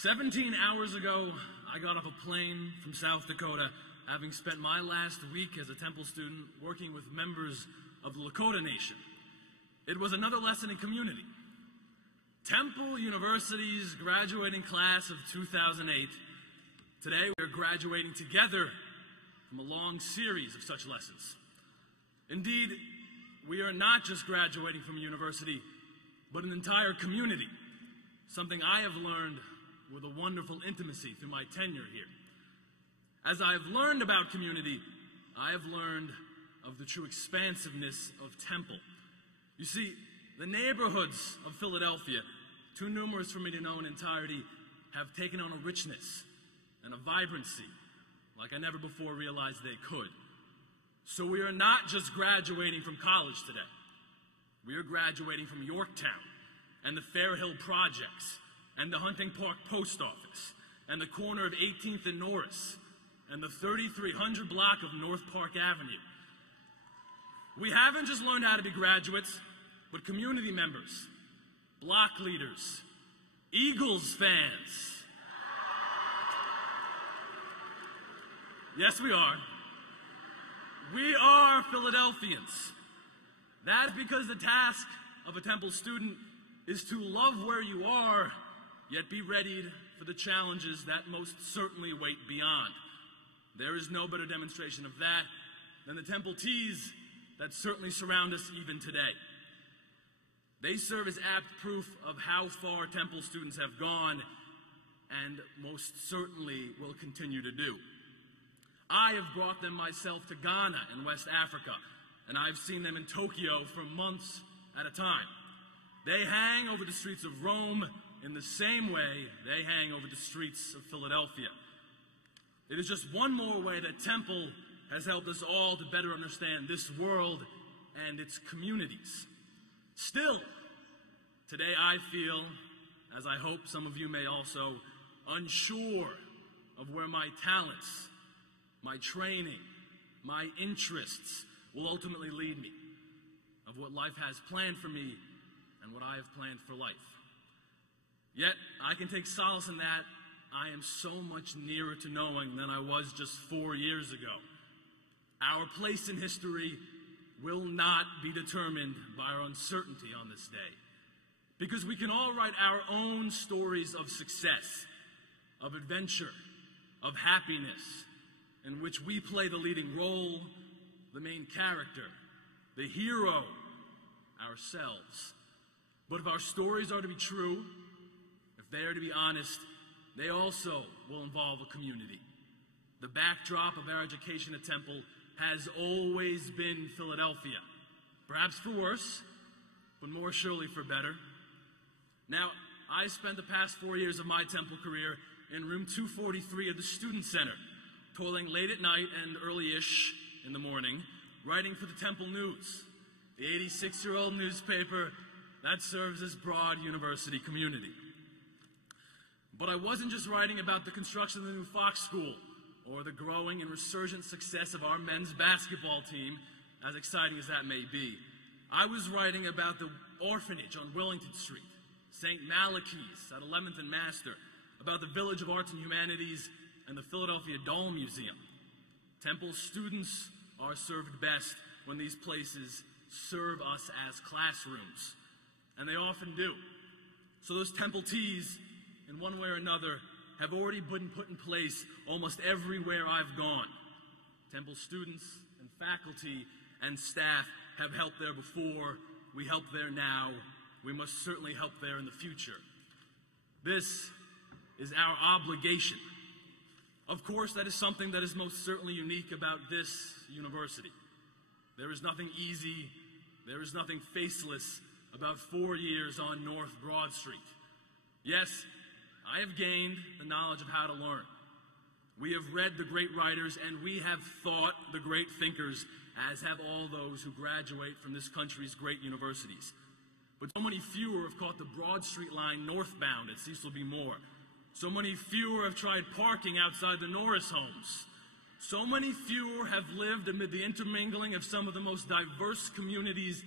17 hours ago, I got off a plane from South Dakota, having spent my last week as a Temple student working with members of the Lakota Nation. It was another lesson in community. Temple University's graduating class of 2008. Today, we are graduating together from a long series of such lessons. Indeed, we are not just graduating from a university, but an entire community, something I have learned with a wonderful intimacy through my tenure here. As I have learned about community, I have learned of the true expansiveness of Temple. You see, the neighborhoods of Philadelphia, too numerous for me to know in entirety, have taken on a richness and a vibrancy like I never before realized they could. So we are not just graduating from college today. We are graduating from Yorktown and the Fair Hill Projects and the Hunting Park Post Office and the corner of 18th and Norris and the 3300 block of North Park Avenue. We haven't just learned how to be graduates, but community members, block leaders, Eagles fans. Yes, we are. We are Philadelphians. That's because the task of a Temple student is to love where you are, yet be ready for the challenges that most certainly wait beyond. There is no better demonstration of that than the Temple tees that certainly surround us even today. They serve as apt proof of how far Temple students have gone and most certainly will continue to do. I have brought them myself to Ghana in West Africa, and I've seen them in Tokyo for months at a time. They hang over the streets of Rome in the same way they hang over the streets of Philadelphia. It is just one more way that Temple has helped us all to better understand this world and its communities. Still, today I feel, as I hope some of you may also, unsure of where my talents, my training, my interests will ultimately lead me, of what life has planned for me and what I have planned for life. Yet, I can take solace in that I am so much nearer to knowing than I was just 4 years ago. Our place in history will not be determined by our uncertainty on this day, because we can all write our own stories of success, of adventure, of happiness, in which we play the leading role, the main character, the hero, ourselves. But if our stories are to be true, if they are to be honest, they also will involve a community. The backdrop of our education at Temple has always been Philadelphia. Perhaps for worse, but more surely for better. Now, I spent the past 4 years of my Temple career in room 243 of the Student Center, toiling late at night and early-ish in the morning, writing for the Temple News, the 86-year-old newspaper that serves this broad university community. But I wasn't just writing about the construction of the new Fox School or the growing and resurgent success of our men's basketball team, as exciting as that may be. I was writing about the orphanage on Willington Street, St. Malachy's at 11th and Master, about the Village of Arts and Humanities and the Philadelphia Doll Museum. Temple students are served best when these places serve us as classrooms, and they often do. So those Temple tees, in one way or another, have already been put in place almost everywhere I've gone. Temple students and faculty and staff have helped there before. We help there now. We must certainly help there in the future. This is our obligation. Of course, that is something that is most certainly unique about this university. There is nothing easy, there is nothing faceless about 4 years on North Broad Street. Yes, I have gained the knowledge of how to learn. We have read the great writers and we have thought the great thinkers, as have all those who graduate from this country's great universities. But so many fewer have caught the Broad Street line northbound at Cecil B. Moore. So many fewer have tried parking outside the Norris homes. So many fewer have lived amid the intermingling of some of the most diverse communities